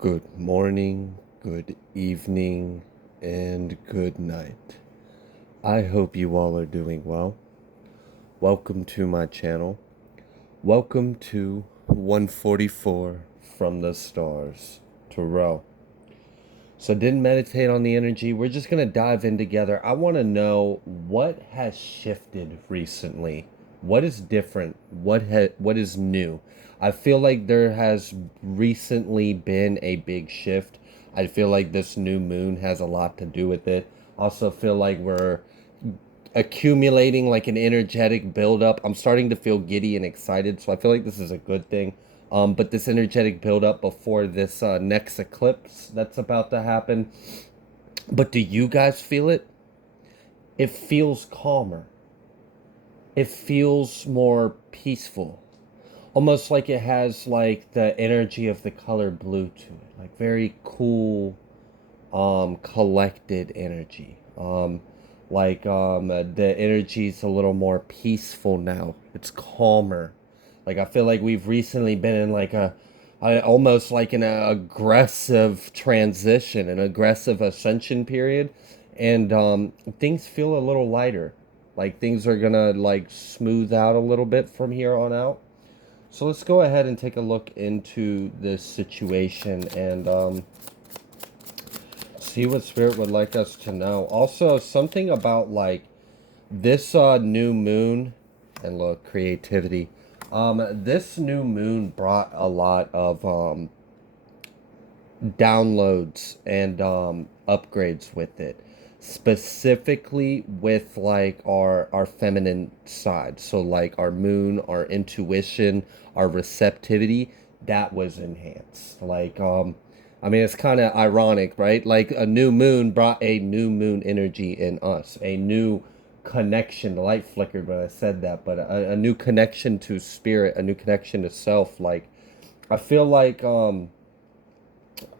Good morning, good evening, and good night. I hope you all are doing well. Welcome to my channel. Welcome to 144 from the stars to row. So didn't meditate on the energy. We're just going to dive in together. I want to know what has shifted recently. What is different? What is new? I feel like there has recently been a big shift. I feel like this new moon has a lot to do with it. Also feel like we're accumulating like an energetic buildup. I'm starting to feel giddy and excited, so I feel like this is a good thing. But this energetic buildup before this next eclipse that's about to happen. But do you guys feel it? It feels calmer. It feels more peaceful. Almost like it has like the energy of the color blue to it. Like very cool, collected energy. The energy's a little more peaceful now. It's calmer. Like I feel like we've recently been in like almost like an aggressive transition, an aggressive ascension period, and things feel a little lighter. Like things are gonna like smooth out a little bit from here on out. So let's go ahead and take a look into this situation and see what spirit would like us to know. Also, something about like this new moon and look creativity. This new moon brought a lot of downloads and upgrades with it, specifically with like our feminine side. So like our moon, our intuition, our receptivity, that was enhanced. I mean, it's kind of ironic, right? Like a new moon brought a new moon energy in us, a new connection. The light flickered when I said that, but a new connection to spirit, a new connection to self. Like I feel like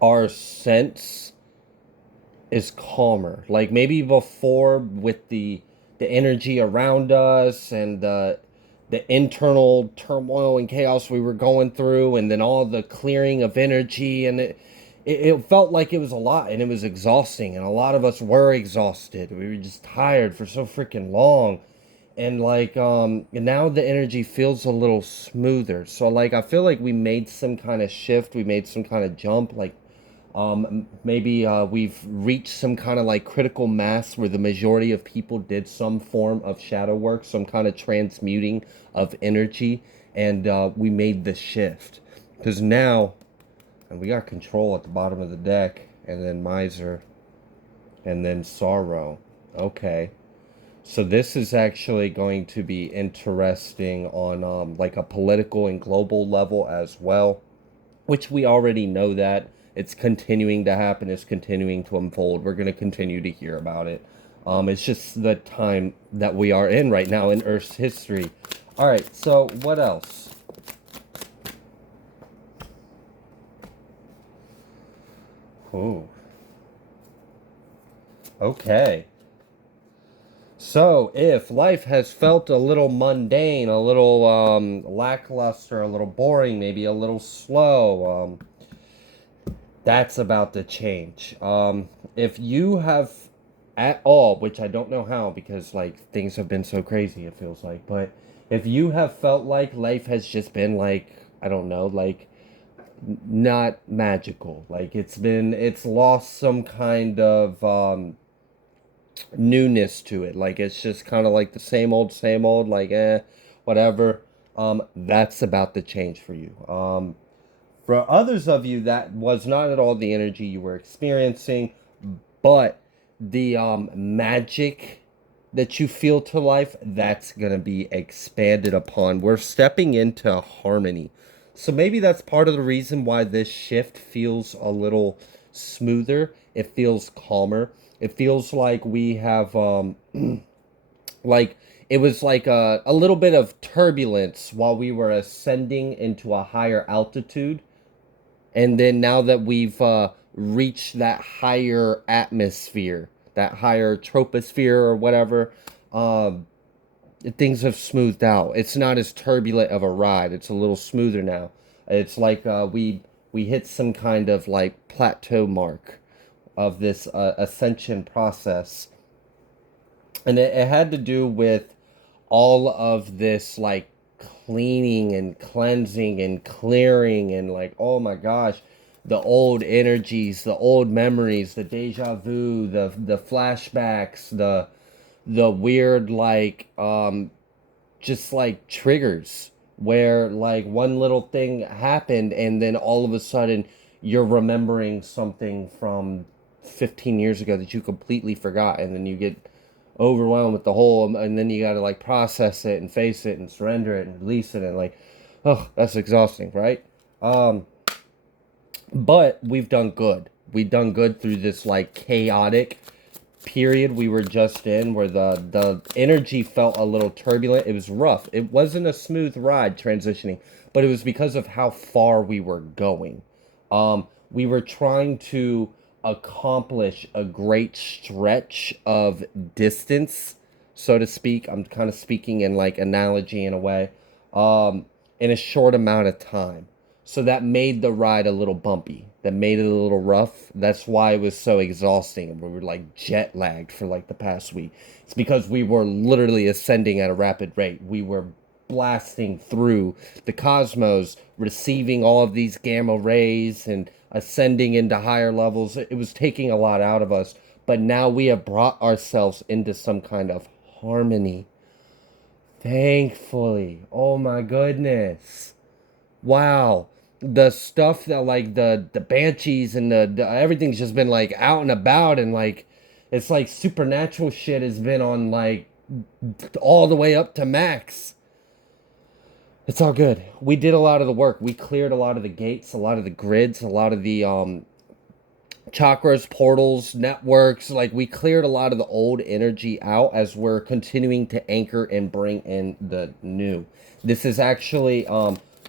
our sense is calmer. Like maybe before with the energy around us and the internal turmoil and chaos we were going through, and then all the clearing of energy, and it felt like it was a lot and it was exhausting, and a lot of us were exhausted. We were just tired for so freaking long. And like and now the energy feels a little smoother. So like I feel like we made some kind of shift, we made some kind of jump. Like maybe we've reached some kind of like critical mass where the majority of people did some form of shadow work, some kind of transmuting of energy, and we made the shift. Because now, and we got control at the bottom of the deck, and then miser, and then sorrow. Okay. So this is actually going to be interesting on like a political and global level as well, which we already know that it's continuing to happen, it's continuing to unfold. We're going to continue to hear about it. It's just the time that we are in right now in Earth's history. All right, so what else? Oh, okay. So, if life has felt a little mundane, a little lackluster, a little boring, maybe a little slow, that's about to change. If you have at all, which I don't know how because like things have been so crazy, it feels like, but if you have felt like life has just been like, I don't know, like not magical, like it's lost some kind of newness to it, like it's just kind of like the same old, like whatever. That's about to change for you. For others of you, that was not at all the energy you were experiencing, but the magic that you feel to life, that's going to be expanded upon. We're stepping into harmony. So maybe that's part of the reason why this shift feels a little smoother. It feels calmer. It feels like we have like it was like a little bit of turbulence while we were ascending into a higher altitude, and then now that we've reached that higher atmosphere, that higher troposphere or whatever, um, things have smoothed out. It's not as turbulent of a ride. It's a little smoother now. It's like we we hit some kind of like plateau mark of this ascension process. And it had to do with all of this like cleaning and cleansing and clearing and like, oh my gosh, the old energies, the old memories, the deja vu, the flashbacks, the weird like just like triggers where like one little thing happened and then all of a sudden you're remembering something from 15 years ago that you completely forgot, and then you get overwhelmed with the whole, and then you got to like process it and face it and surrender it and release it, and like, oh, that's exhausting, right? um but we've done good. We've done good through this like chaotic period we were just in, where the energy felt a little turbulent. It was rough. It wasn't a smooth ride transitioning, but it was because of how far we were going. We were trying to accomplish a great stretch of distance, so to speak. I'm kind of speaking in like analogy in a way, in a short amount of time. So that made the ride a little bumpy. That made it a little rough. That's why it was so exhausting. We were like jet lagged for like the past week. It's because we were literally ascending at a rapid rate. We were blasting through the cosmos, receiving all of these gamma rays and ascending into higher levels. It was taking a lot out of us. But now we have brought ourselves into some kind of harmony. Thankfully. Oh my goodness. Wow. The stuff that like the banshees and the everything's just been like out and about, and like it's like supernatural shit has been on like all the way up to max. It's all good. We did a lot of the work. We cleared a lot of the gates, a lot of the grids, a lot of the chakras, portals, networks. Like we cleared a lot of the old energy out as we're continuing to anchor and bring in the new. This is actually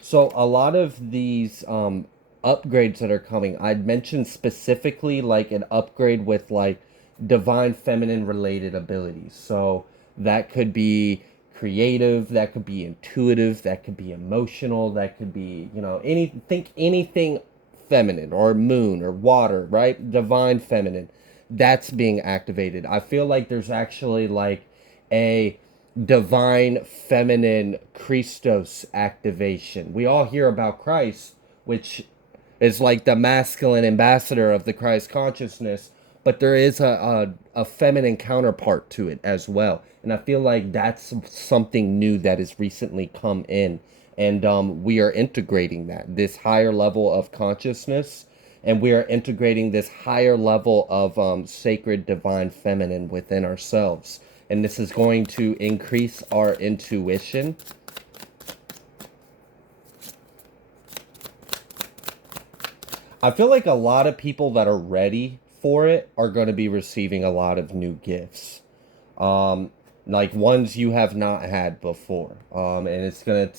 so a lot of these upgrades that are coming, I'd mentioned specifically like an upgrade with like divine feminine related abilities. So that could be creative, that could be intuitive, that could be emotional, that could be, you know, anything feminine or moon or water, right? Divine feminine. That's being activated. I feel like there's actually like a divine feminine Christos activation. We all hear about Christ, which is like the masculine ambassador of the Christ consciousness, but there is a feminine counterpart to it as well. And I feel like that's something new that has recently come in. And we are integrating that, this higher level of consciousness, and we are integrating this higher level of sacred divine feminine within ourselves. And this is going to increase our intuition. I feel like a lot of people that are ready for it are going to be receiving a lot of new gifts. Like ones you have not had before. And it's going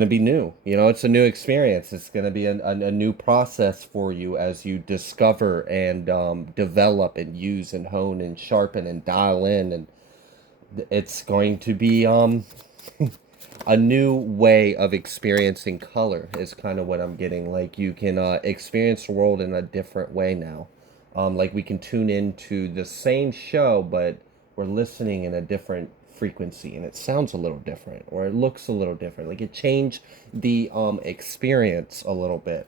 to be new. You know, it's a new experience. It's going to be a new process for you as you discover and develop and use and hone and sharpen and dial in. And it's going to be a new way of experiencing color is kind of what I'm getting. Like you can experience the world in a different way now. Like we can tune into the same show, but we're listening in a different frequency, and it sounds a little different, or it looks a little different. Like it changed the experience a little bit.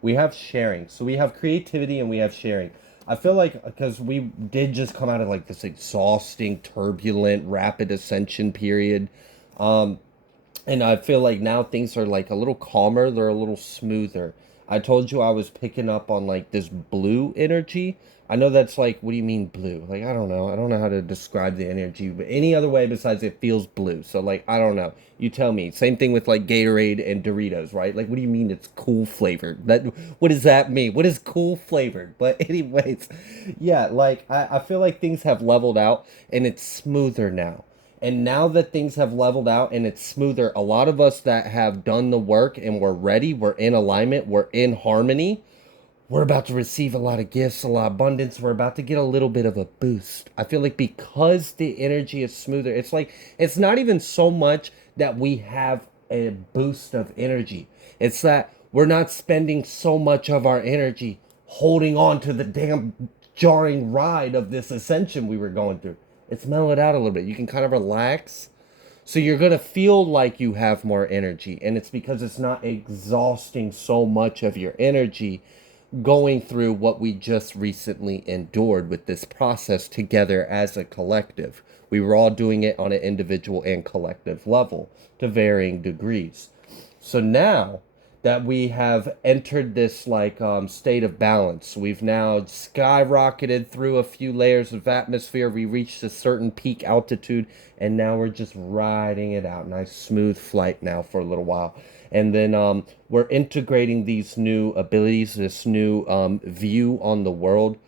We have sharing, so we have creativity and we have sharing. I feel like because we did just come out of like this exhausting, turbulent, rapid ascension period. Um, and I feel like now things are like a little calmer, they're a little smoother. I told you I was picking up on like this blue energy. I know that's like, what do you mean blue? Like, I don't know. I don't know how to describe the energy, but any other way besides it feels blue. So, like, I don't know. You tell me. Same thing with like Gatorade and Doritos, right? Like, what do you mean it's cool flavored? What does that mean? What is cool flavored? But, anyways, yeah, like, I feel like things have leveled out and it's smoother now. And now that things have leveled out and it's smoother, a lot of us that have done the work and we're ready, we're in alignment, we're in harmony, we're about to receive a lot of gifts, a lot of abundance. We're about to get a little bit of a boost. I feel like because the energy is smoother, it's like, it's not even so much that we have a boost of energy. It's that We're not spending so much of our energy holding on to the damn jarring ride of this ascension we were going through. It's mellowed out a little bit. You can kind of relax. So you're going to feel like you have more energy. And it's because it's not exhausting so much of your energy going through what we just recently endured with this process together as a collective. We were all doing it on an individual and collective level to varying degrees. So now that we have entered this state of balance, we've now skyrocketed through a few layers of atmosphere. We reached a certain peak altitude, and now we're just riding it out. Nice smooth flight now for a little while. And then we're integrating these new abilities, this new view on the world.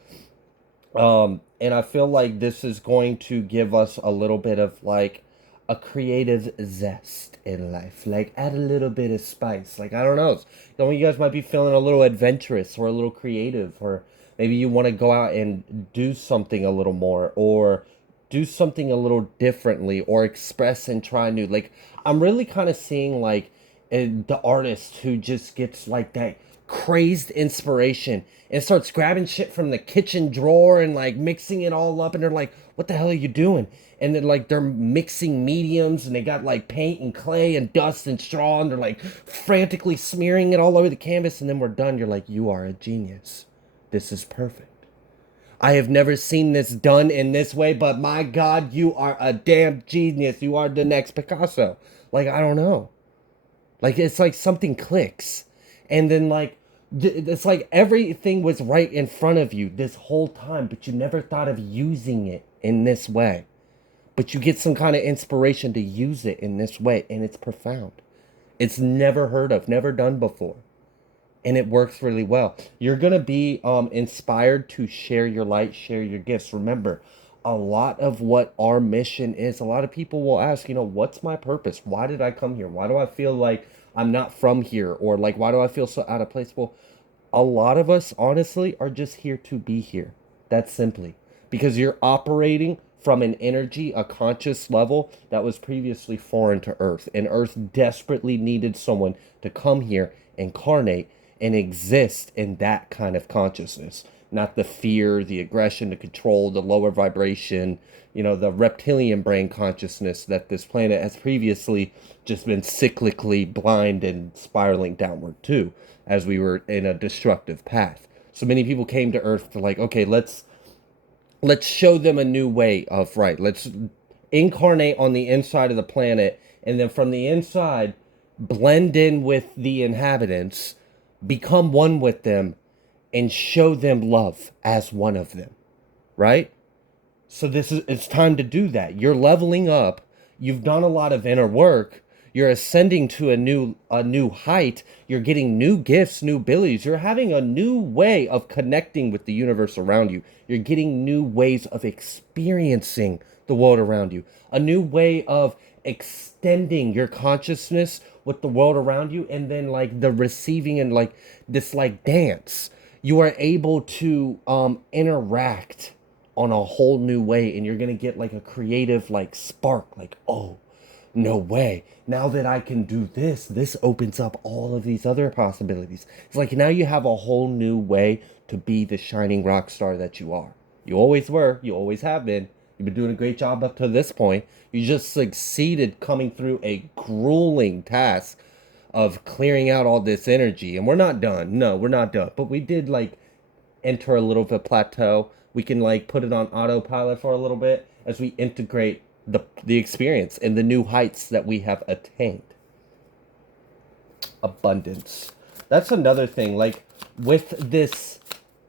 And I feel like this is going to give us a little bit of like a creative zest in life. Like add a little bit of spice. Like I don't know. Some of you guys might be feeling a little adventurous or a little creative, or maybe you want to go out and do something a little more, or do something a little differently, or express and try new. Like I'm really kind of seeing like the artist who just gets like that crazed inspiration and starts grabbing shit from the kitchen drawer and like mixing it all up, and they're like, what the hell are you doing? And then like they're mixing mediums, and they got like paint and clay and dust and straw, and they're like frantically smearing it all over the canvas, and then we're done. You're like, you are a genius. This is perfect. I have never seen this done in this way, but my God, you are a damn genius. You are the next Picasso. Like, I don't know. Like, it's like something clicks. And then, like, it's like everything was right in front of you this whole time, but you never thought of using it in this way. But you get some kind of inspiration to use it in this way, and it's profound. It's never heard of, never done before. And it works really well. You're going to be inspired to share your light, share your gifts. Remember, a lot of what our mission is, a lot of people will ask, what's my purpose? Why did I come here? Why do I feel like I'm not from here? Or like, why do I feel so out of place? Well, a lot of us, honestly, are just here to be here. That's simply because you're operating from an energy, a conscious level that was previously foreign to Earth. And Earth desperately needed someone to come here, incarnate, and exist in that kind of consciousness. Not the fear, the aggression, the control, the lower vibration, the reptilian brain consciousness that this planet has previously just been cyclically blind and spiraling downward to, as we were in a destructive path. So many people came to Earth to like, okay, let's show them a new way of right. Let's incarnate on the inside of the planet, and then from the inside, blend in with the inhabitants, become one with them, and show them love as one of them, right? So it's time to do that. You're leveling up. You've done a lot of inner work. You're ascending to a new height. You're getting new gifts, new abilities. You're having a new way of connecting with the universe around you. You're getting new ways of experiencing the world around you. A new way of extending your consciousness with the world around you, and then like the receiving and like this like dance. You are able to interact on a whole new way, and you're gonna get like a creative like spark, like, oh, no way. Now that I can do this opens up all of these other possibilities. It's like now you have a whole new way to be the shining rock star that you are. You always were, you always have been. You've been doing a great job up to this point. You just succeeded coming through a grueling task of clearing out all this energy. And we're not done. No, we're not done. But we did like enter a little bit of plateau. We can like put it on autopilot for a little bit as we integrate the experience and the new heights that we have attained. Abundance. That's another thing. Like with this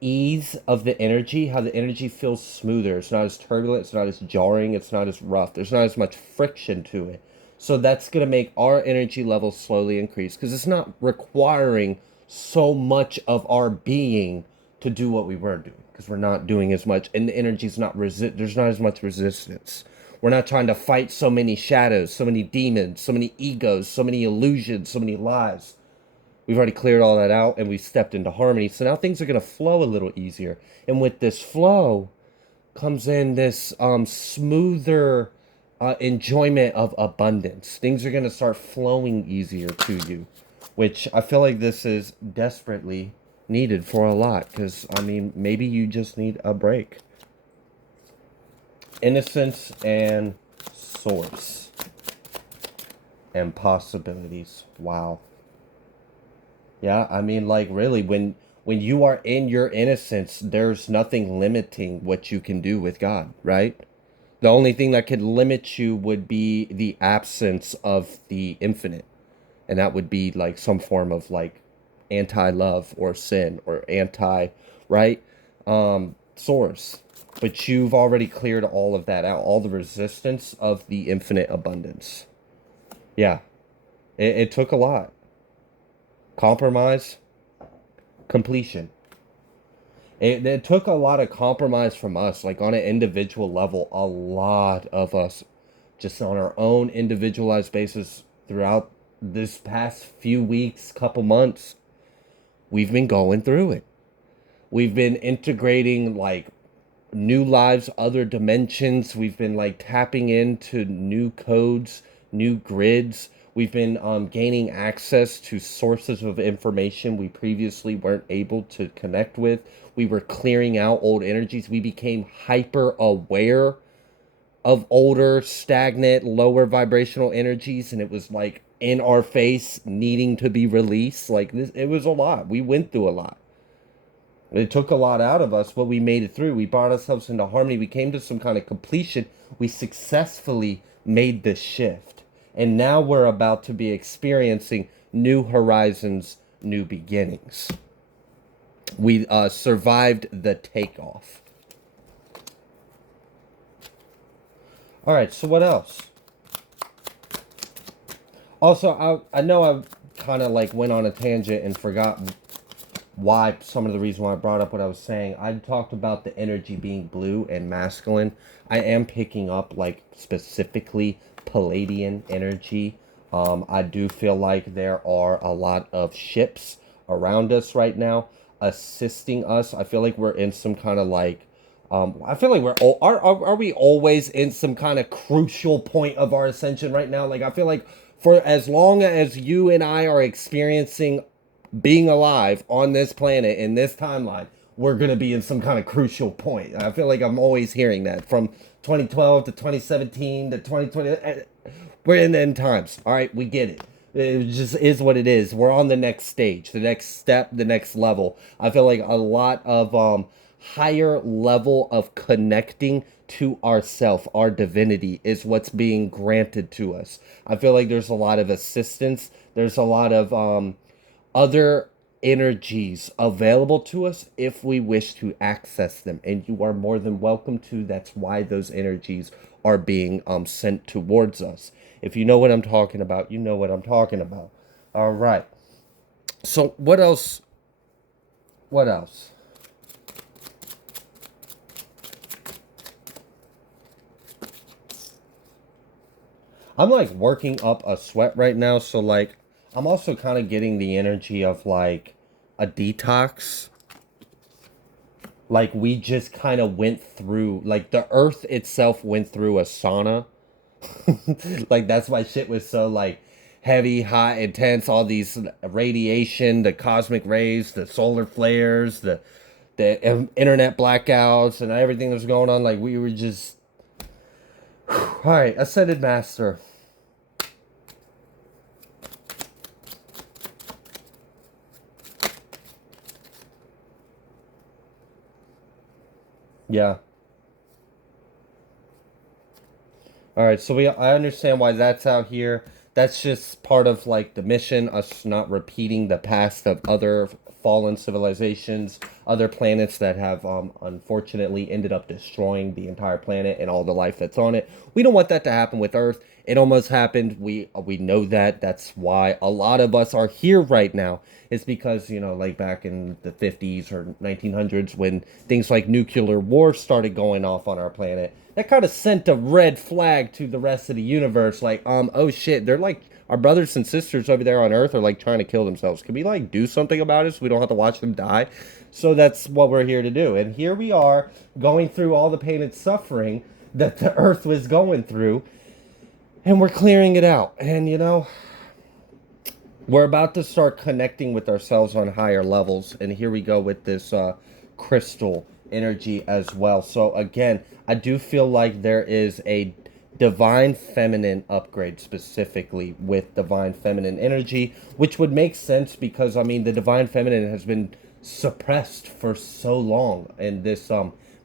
ease of the energy, how the energy feels smoother. It's not as turbulent. It's not as jarring. It's not as rough. There's not as much friction to it. So that's going to make our energy levels slowly increase because it's not requiring so much of our being to do what we were doing, because we're not doing as much, and the energy's not there's not as much resistance. We're not trying to fight so many shadows, so many demons, so many egos, so many illusions, so many lies. We've already cleared all that out, and we've stepped into harmony. So now things are going to flow a little easier. And with this flow comes in this smoother enjoyment of abundance. Things are going to start flowing easier to you. which I feel like this is desperately needed for a lot, because, I mean, maybe you just need a break. Innocence and source and possibilities. Wow. Yeah, I mean, like, really, when you are in your innocence, there's nothing limiting what you can do with God, right? The only thing that could limit you would be the absence of the infinite. And that would be like some form of like anti-love or sin or anti, right? Source. But you've already cleared all of that out, all the resistance of the infinite abundance. Yeah, it took a lot. Compromise, completion. It took a lot of compromise from us, like on an individual level. A lot of us, just on our own individualized basis, throughout this past few weeks, couple months, we've been going through it. We've been integrating like new lives, other dimensions. We've been like tapping into new codes, new grids. We've been gaining access to sources of information we previously weren't able to connect with. We were clearing out old energies. We became hyper aware of older, stagnant, lower vibrational energies, and it was like in our face, needing to be released. Like this, it was a lot. We went through a lot. It took a lot out of us, but we made it through. We brought ourselves into harmony. We came to some kind of completion. We successfully made this shift. And now we're about to be experiencing new horizons, new beginnings. We survived the takeoff. All right, so what else? Also, I know I kind of like went on a tangent and forgot why some of the reason why I brought up what I was saying. I talked about the energy being blue and masculine. I am picking up like specifically Palladian energy. I do feel like there are a lot of ships around us right now assisting us. I feel like we're in some kind of like I feel like are we always in some kind of crucial point of our ascension right now? Like I feel like for as long as you and I are experiencing being alive on this planet in this timeline, we're going to be in some kind of crucial point. I feel like I'm always hearing that from 2012 to 2017 to 2020. We're in the end times. All right, we get it. It just is what it is. We're on the next stage, the next step, the next level. I feel like a lot of higher level of connecting to ourself, our divinity, is what's being granted to us. I feel like there's a lot of assistance. There's a lot of other energies available to us if we wish to access them, and you are more than welcome to. That's why those energies are being sent towards us. If you know what I'm talking about, you know what I'm talking about. All right, so what else, what else? I'm like working up a sweat right now, so like I'm also kind of getting the energy of like a detox. Like we just kind of went through, like the earth itself went through a sauna. Like that's why shit was so like heavy, hot, intense, all these radiation, the cosmic rays, the solar flares, the internet blackouts and everything that was going on. Like we were just all right, ascended master. Yeah. All right, so I understand why that's out here. That's just part of like the mission, us not repeating the past of other fallen civilizations, other planets that have unfortunately ended up destroying the entire planet and all the life that's on it. We don't want that to happen with Earth. It almost happened. We know that. That's why a lot of us are here right now. It's because, you know, like back in the 50s or 1900s when things like nuclear war started going off on our planet, that kind of sent a red flag to the rest of the universe. Like, oh shit, they're like, our brothers and sisters over there on Earth are like trying to kill themselves. Can we like do something about it so we don't have to watch them die? So that's what we're here to do. And here we are going through all the pain and suffering that the Earth was going through, and we're clearing it out. And you know, we're about to start connecting with ourselves on higher levels, and here we go with this crystal energy as well. So again, I do feel like there is a divine feminine upgrade specifically with divine feminine energy, which would make sense because I mean the divine feminine has been suppressed for so long in this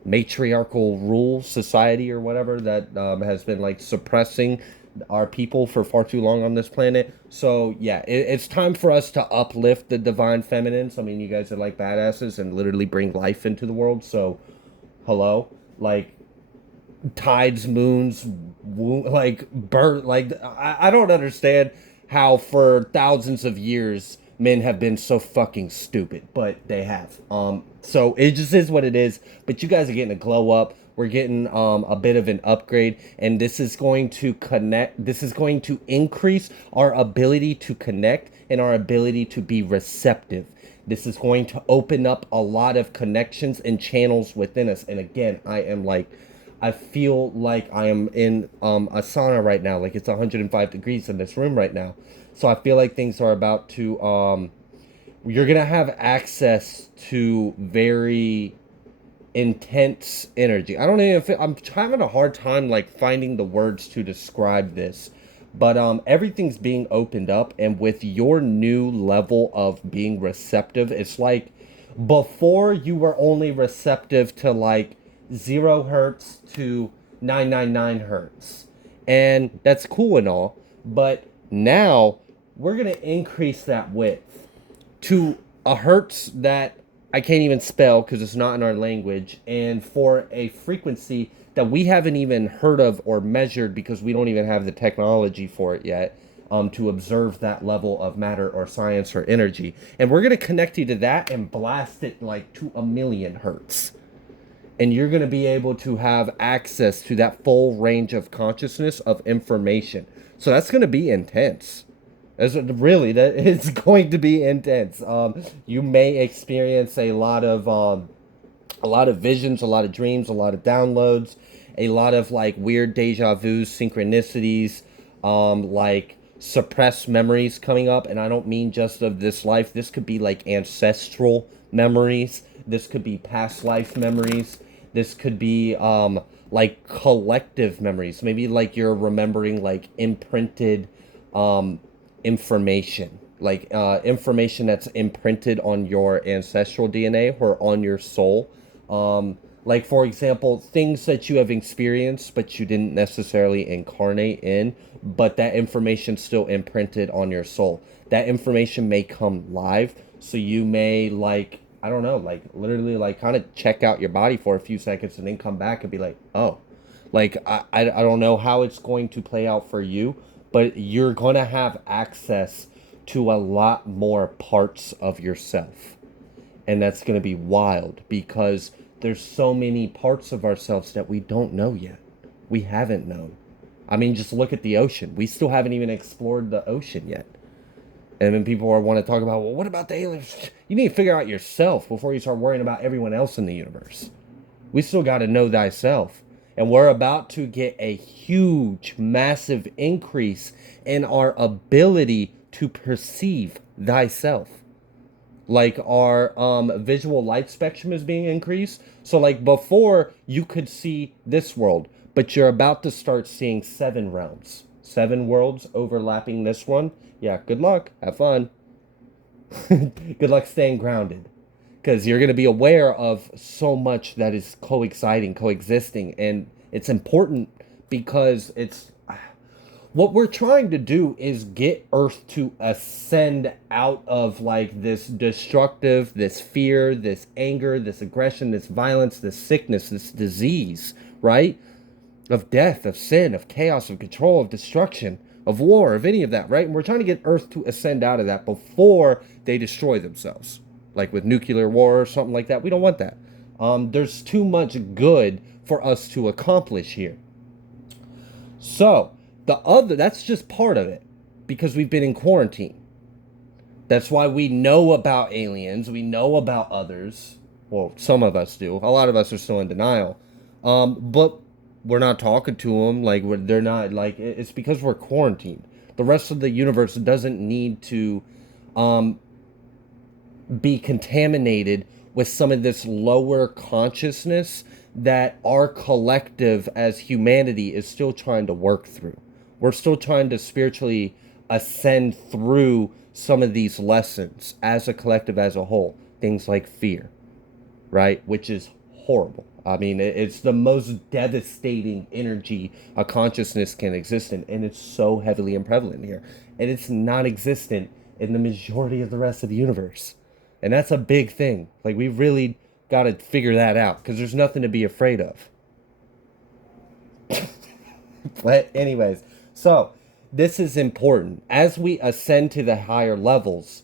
matriarchal rule society or whatever that has been like suppressing our people for far too long on this planet. So yeah, it's time for us to uplift the divine feminines. I mean, you guys are like badasses and literally bring life into the world. So hello, like tides, moons, like birth. Like I don't understand how for thousands of years men have been so fucking stupid, but they have. So it just is what it is. But you guys are getting a glow up. We're getting a bit of an upgrade, and this is going to connect. This is going to increase our ability to connect and our ability to be receptive. This is going to open up a lot of connections and channels within us. And again, I feel like I am in a sauna right now. Like it's 105 degrees in this room right now. So I feel like things are about to, you're going to have access to very intense energy. I don't even feel, I'm having a hard time like finding the words to describe this. But everything's being opened up, and with your new level of being receptive, it's like before you were only receptive to like 0 hertz to 999 hertz. And that's cool and all, but now we're going to increase that width to a hertz that I can't even spell because it's not in our language, and for a frequency that we haven't even heard of or measured because we don't even have the technology for it yet, to observe that level of matter or science or energy. And we're going to connect you to that and blast it like to 1,000,000 hertz. And you're going to be able to have access to that full range of consciousness of information. So that's going to be intense. That is going to be intense. You may experience a lot of visions, a lot of dreams, a lot of downloads, a lot of like weird deja vus, synchronicities, like suppressed memories coming up. And I don't mean just of this life. This could be like ancestral memories. This could be past life memories. This could be like collective memories. Maybe like you're remembering like imprinted information, like information that's imprinted on your ancestral DNA or on your soul. Like for example, things that you have experienced but you didn't necessarily incarnate in, but that information still imprinted on your soul. That information may come live, so you may like, I don't know, like literally like kind of check out your body for a few seconds and then come back and be like, oh, like I don't know how it's going to play out for you, but you're going to have access to a lot more parts of yourself. And that's going to be wild because there's so many parts of ourselves that we don't know yet. We haven't known. I mean, just look at the ocean. We still haven't even explored the ocean yet. And then people want to talk about, well, what about the aliens? You need to figure out yourself before you start worrying about everyone else in the universe. We still got to know thyself. And we're about to get a huge, massive increase in our ability to perceive thyself. Like our visual light spectrum is being increased. So like before you could see this world, but you're about to start seeing 7 realms. 7 worlds overlapping this one. Yeah, good luck. Have fun. Good luck staying grounded. Because you're going to be aware of so much that is coexisting. And it's important because it's what we're trying to do is get Earth to ascend out of like this destructive, this fear, this anger, this aggression, this violence, this sickness, this disease, right? Of death, of sin, of chaos, of control, of destruction, of war, of any of that, right? And we're trying to get Earth to ascend out of that before they destroy themselves. Like with nuclear war or something like that. We don't want that. There's too much good for us to accomplish here. So, that's just part of it. Because we've been in quarantine. That's why we know about aliens. We know about others. Well, some of us do. A lot of us are still in denial. But we're not talking to them. Like, they're not, like, it's because we're quarantined. The rest of the universe doesn't need to be contaminated with some of this lower consciousness that our collective as humanity is still trying to work through. We're still trying to spiritually ascend through some of these lessons as a collective, as a whole. Things like fear, right? Which is horrible. I mean, it's the most devastating energy a consciousness can exist in, and it's so heavily and prevalent here. And it's non existent in the majority of the rest of the universe. And that's a big thing. Like, we really got to figure that out because there's nothing to be afraid of. But anyways, so this is important as we ascend to the higher levels,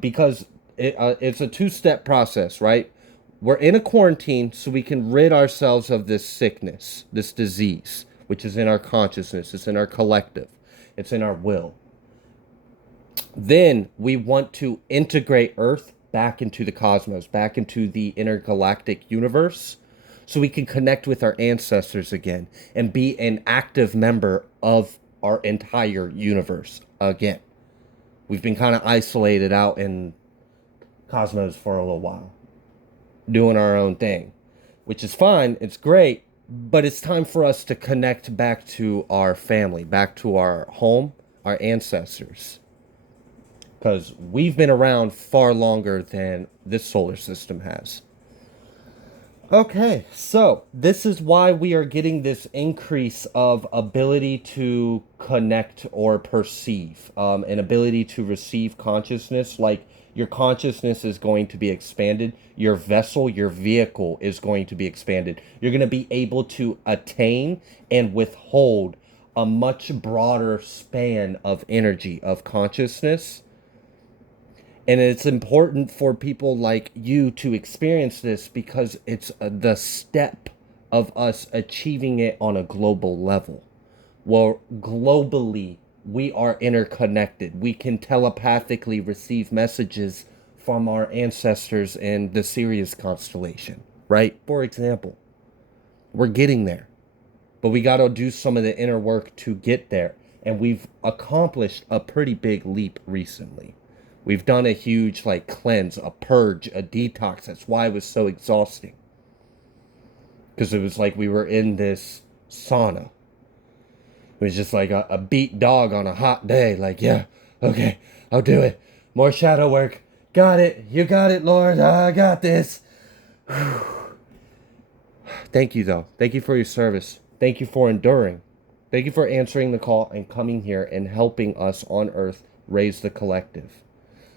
because it's a two-step process, right? We're in a quarantine so we can rid ourselves of this sickness, this disease, which is in our consciousness, it's in our collective, it's in our will. Then we want to integrate Earth back into the cosmos, back into the intergalactic universe, so we can connect with our ancestors again and be an active member of our entire universe again. We've been kind of isolated out in cosmos for a little while, doing our own thing, which is fine, it's great, but it's time for us to connect back to our family, back to our home, our ancestors. Because we've been around far longer than this solar system has. Okay, so this is why we are getting this increase of ability to connect or perceive, an ability to receive consciousness. Like, your consciousness is going to be expanded. Your vessel, your vehicle is going to be expanded. You're going to be able to attain and withhold a much broader span of energy, of consciousness. And it's important for people like you to experience this because it's the step of us achieving it on a global level. Well, globally, we are interconnected. We can telepathically receive messages from our ancestors in the Sirius constellation, right? For example, we're getting there, but we got to do some of the inner work to get there. And we've accomplished a pretty big leap recently. We've done a huge, like, cleanse, a purge, a detox. That's why it was so exhausting. Because it was like we were in this sauna. It was just like a beat dog on a hot day. Like, yeah, okay, I'll do it. More shadow work. Got it. You got it, Lord. I got this. Thank you, though. Thank you for your service. Thank you for enduring. Thank you for answering the call and coming here and helping us on Earth raise the collective.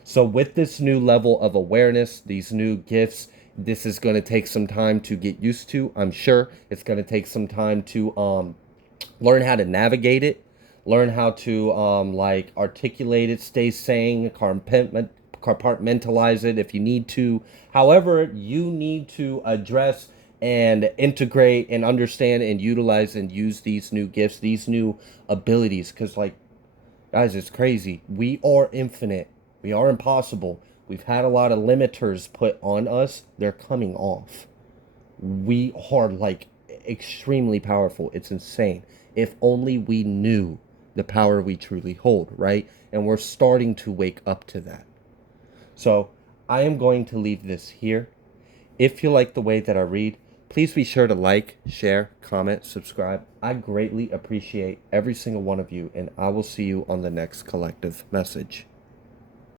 So with this new level of awareness, these new gifts, this is going to take some time to get used to. I'm sure it's going to take some time to learn how to navigate it, learn how to like articulate it, stay sane, compartmentalize it if you need to. However, you need to address and integrate and understand and utilize and use these new gifts, these new abilities. Because, like, guys, it's crazy. We are infinite. We are impossible. We've had a lot of limiters put on us. They're coming off. We are, like, extremely powerful. It's insane. If only we knew the power we truly hold, right? And we're starting to wake up to that. So I am going to leave this here. If you like the way that I read, please be sure to like, share, comment, subscribe. I greatly appreciate every single one of you, and I will see you on the next collective message.